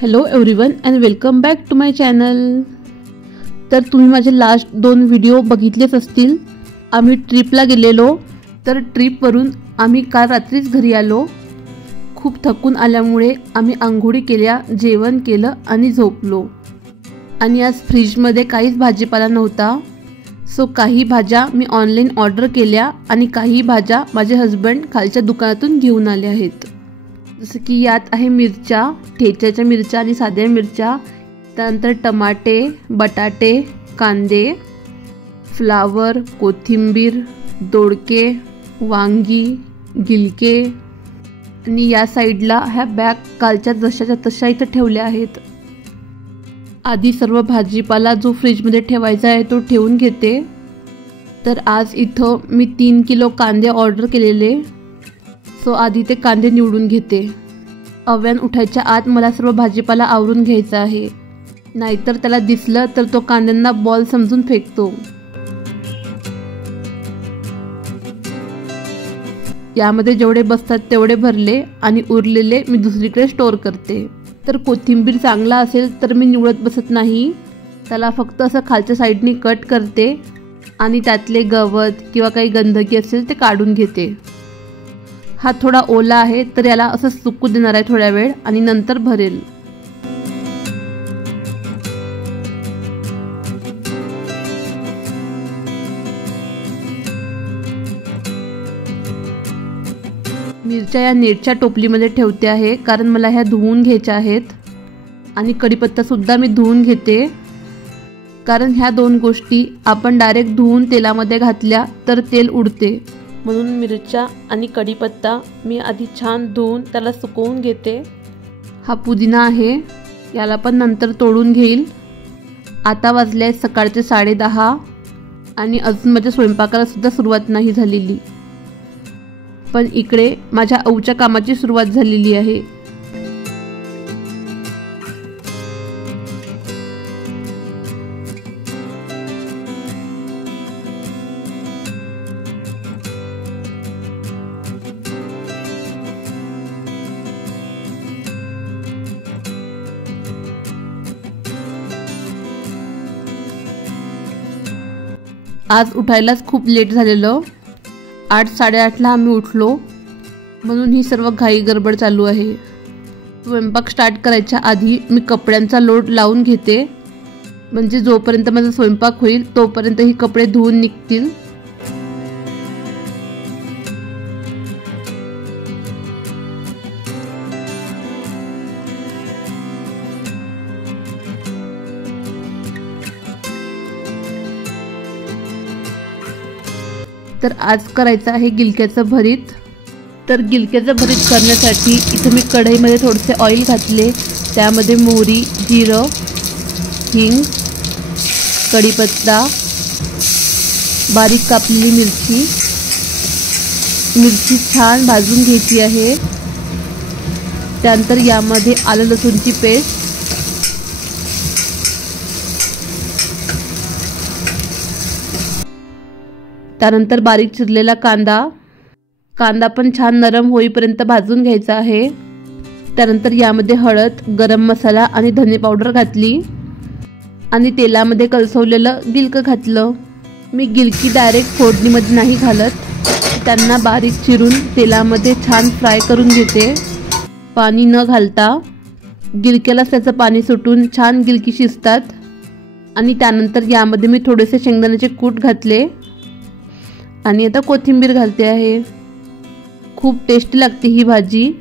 Hello everyone and welcome back to my channel. तर तुम्ही माझे लास्ट 2 व्हिडिओ बघितलेच असतील। आम्ही ट्रिपला गेलेलो, तर ट्रिपवरून आम्ही काल रात्रीच घरी आलो। खूप थकून आल्यामुळे आम्ही आंघोळी केल्या, जेवण केलं आणि झोपलो। आणि आज फ्रीजमध्ये काहीच भाजीपाला नव्हता, सो काही भाज्या मी ऑनलाईन ऑर्डर केल्या आणि काही भाज्या माझे हस्बंड खालच्या दुकानातून घेऊन आले आहेत। जसं की यात आहे मिरच्या, ठेच्याच्या मिरच्या आणि साध्या मिरच्या, त्यानंतर टमाटे, बटाटे, कांदे, फ्लावर, कोथिंबीर, दोडके, वांगी, गिलके आणि या साईडला ह्या बॅग कालच्या जशाच्या तशा इथं ठेवल्या आहेत। आधी सर्व भाजीपाला जो फ्रीजमध्ये ठेवायचा आहे तो ठेवून घेते। तर आज इथं मी 3 किलो कांदे ऑर्डर केलेले, सो आधी ते कांदे निवडून घेते। अव्यान उठायच्या आत मला सर्व भाजीपाला आवरून घ्यायचा आहे, नाहीतर त्याला दिसलं तर तो कांद्यांना बॉल समजून फेकतो। यामध्ये जेवढे बसतात तेवढे भरले आणि उरलेले मी दुसरीकडे स्टोअर करते। तर कोथिंबीर चांगला असेल तर मी निवडत बसत नाही, त्याला फक्त असं खालच्या साईडनी कट करते आणि त्यातले गवत किंवा काही गंदगी असेल ते काढून घेते। हा थोडा ओला आहे तर याला असं सुकू देणार आहे थोड्या वेळ आणि नंतर भरेल। मिरच्या या नेटच्या टोपलीमध्ये ठेवते आहे, कारण मला ह्या धुवून घ्यायच्या आहेत। आणि कढीपत्ता सुद्धा मी धुवून घेते, कारण ह्या 2 गोष्टी आपण डायरेक्ट धुवून तेलामध्ये घातल्या तर तेल उडते। म्हणून मिरच्या आणि कढीपत्ता मी आधी छान धुवून त्याला सुकवून घेते। हा पुदिना आहे, याला पण नंतर तोडून घेईल। आता वाजले आहेत सकाळचे 10:30 आणि अजून माझ्या स्वयंपाकाला सुद्धा सुरुवात नाही झालेली, पण इकडे माझ्या आऊच्या कामाची सुरुवात झालेली आहे। आज उठायलाच खूप लेट झालेलं, 8-8:30ला आम्ही उठलो, म्हणून ही सर्व घाई गडबड चालू आहे। स्वयंपाक स्टार्ट करायच्या आधी मी कपड्यांचा लोड लावून घेते, म्हणजे जोपर्यंत माझा स्वयंपाक होईल तोपर्यंत ही कपडे धुवून निघतील। तर आज करायचं आहे गिलक्याचं भरीत। तर गिलक्याचं भरीत करण्यासाठी इथं मी कढईमध्ये थोडेसे ऑइल घातले, त्यामध्ये मोहरी, जिरं, हिंग, कढीपत्ता, बारीक कापलेली मिरची छान भाजून घ्यायची आहे। त्यानंतर यामध्ये आलं लसूणची पेस्ट, त्यानंतर बारीक चिरलेला कांदा पण छान नरम होईपर्यंत भाजून घ्यायचा आहे। त्यानंतर यामध्ये हळद, गरम मसाला आणि धने पावडर घातली आणि तेलामध्ये कलसवलेलं गिलकं घातलं। मी गिलकी डायरेक्ट फोडणीमध्ये नाही घालत, त्यांना बारीक चिरून तेलामध्ये छान फ्राय करून घेते, पाणी न घालता। गिलक्यालाच त्याचं पाणी सुटून छान गिलकी शिजतात। आणि त्यानंतर यामध्ये मी थोडेसे शेंगदाण्याचे कूट घातले आणि आता कोथिंबीर घालते आहे। खूप टेस्टी लागते ही भाजी।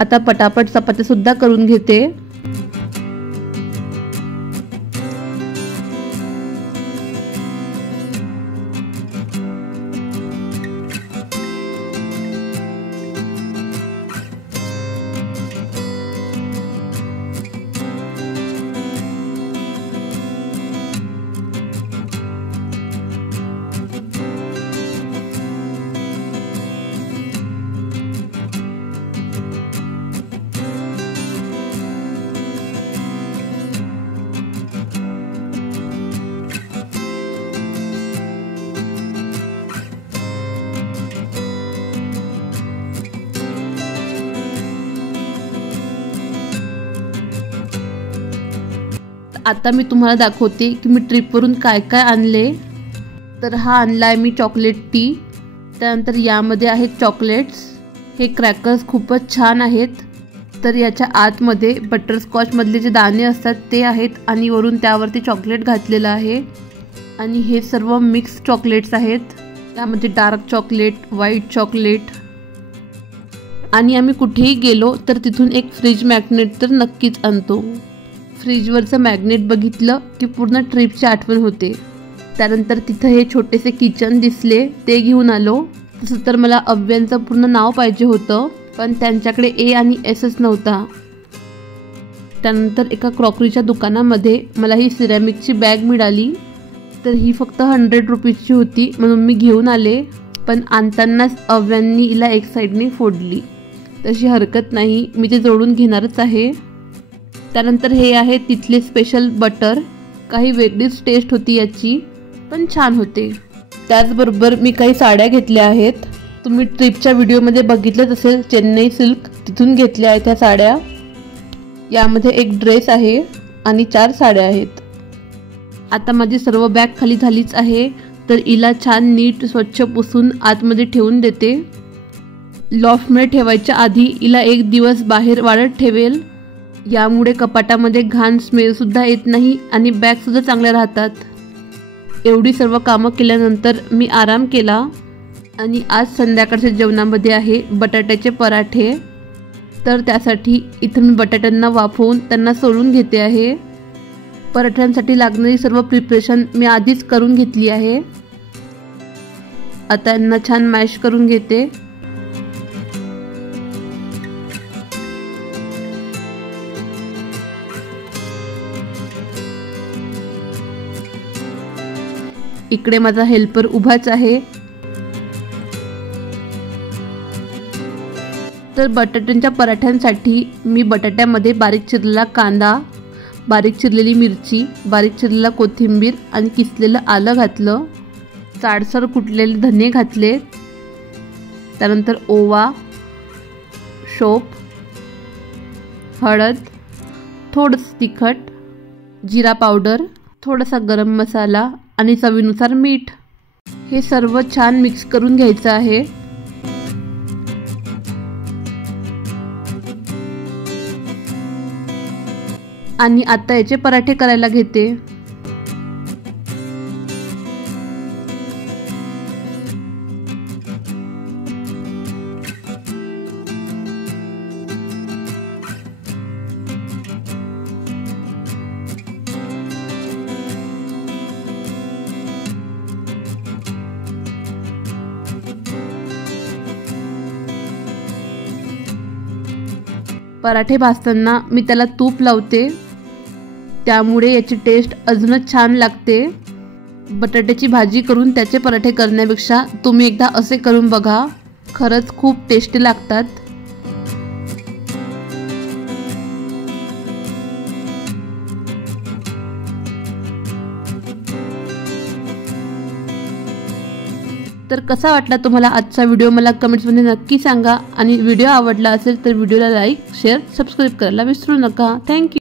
आता पटापट चपात्या सुद्धा करून घेते। आता मी तुम्हाला दाखवते की मी ट्रिपवरून काय काय आणले. तर हा आणला आहे मी चॉकलेट टी. त्यानंतर यामध्ये आहेत चॉकलेट्स. हे क्रॅकर्स खूपच छान आहेत. तर याच्या आतमध्ये बटरस्कॉचमधले जे दाणे असतात ते आहेत आणि वरून त्यावरती चॉकलेट घातलेलं आहे. आणि हे सर्व मिक्स चॉकलेट्स आहेत. त्यामध्ये डार्क चॉकलेट, व्हाईट चॉकलेट. आणि आम्ही कुठेही गेलो तर तिथून एक फ्रीज मॅग्नेट तर नक्कीच आणतो. फ्रीजवरचं मॅग्नेट बघितलं की पूर्ण ट्रिपची आठवण होते. त्यानंतर तिथं हे छोटेसे किचन दिसले, ते घेऊन आलो. तसं तर मला अव्यांचं पूर्ण नाव पाहिजे होतं, पण त्यांच्याकडे ए आणि एसच नव्हता. त्यानंतर एका क्रॉकरीच्या दुकानामध्ये मला ही सिरॅमिकची बॅग मिळाली. तर ही फक्त 100 रुपीजची होती म्हणून मी घेऊन आले. पण आणतानाच अव्यांनी हिला एक साईडने फोडली. तशी हरकत नाही, मी ते जोडून घेणारच आहे. त्यानंतर हे आहे तिथले स्पेशल बटर. काही वेगळीच टेस्ट होती याची, पण छान होते. त्याचबरोबर मी काही साड्या घेतल्या आहेत. तुम्ही ट्रिपच्या व्हिडिओमध्ये बघितलंच असेल, चेन्नई सिल्क, तिथून घेतल्या आहेत ह्या साड्या. यामध्ये एक ड्रेस आहे आणि 4 साड्या आहेत. आता माझी सर्व बॅग खाली झालीच आहे. तर हिला छान नीट स्वच्छ पुसून आतमध्ये ठेवून देते. लॉफ्टमध्ये ठेवायच्या आधी हिला 1 दिवस बाहेर वाळत ठेवेल. यामुळे कपाटामध्ये घाण स्मेलसुद्धा येत नाही आणि बॅगसुद्धा चांगल्या राहतात. एवढी सर्व कामं केल्यानंतर मी आराम केला. आणि आज संध्याकाळच्या जेवणामध्ये आहे बटाट्याचे पराठे. तर त्यासाठी इथं मी बटाट्यांना वाफवून त्यांना सोलून घेते आहे. पराठ्यांसाठी लागणारी सर्व प्रिपरेशन मी आधीच करून घेतली आहे. आता यांना छान मॅश करून घेते. इकडे माझा हेल्पर उभाच आहे. तर बटाट्यांच्या पराठ्यांसाठी मी बटाट्यामध्ये बारीक चिरलेला कांदा, बारीक चिरलेली मिरची, बारीक चिरलेला कोथिंबीर आणि किसलेलं आलं घातलं. जाडसर कुटलेले धने घातले. त्यानंतर ओवा, शोप, हळद, थोडंसं तिखट, जिरा पावडर, थोडासा गरम मसाला आणि चवीनुसार मीठ. हे सर्व छान मिक्स करून घ्यायचं आहे. आणि आता याचे पराठे करायला घेते. पराठे भाजताना मी त्याला तूप लावते, त्यामुळे याची टेस्ट अजूनच छान लागते. बटाट्याची भाजी करून त्याचे पराठे करण्यापेक्षा तुम्ही एकदा असे करून बघा, खरंच खूप टेस्टी लागतात. तर कसा वाटला तुम्हाला आजचा व्हिडिओ मला कमेंट्समध्ये नक्की सांगा. आणि व्हिडिओ आवडला असेल तर व्हिडिओला लाईक, शेअर, सबस्क्राईब करायला विसरू नका. थँक्यू.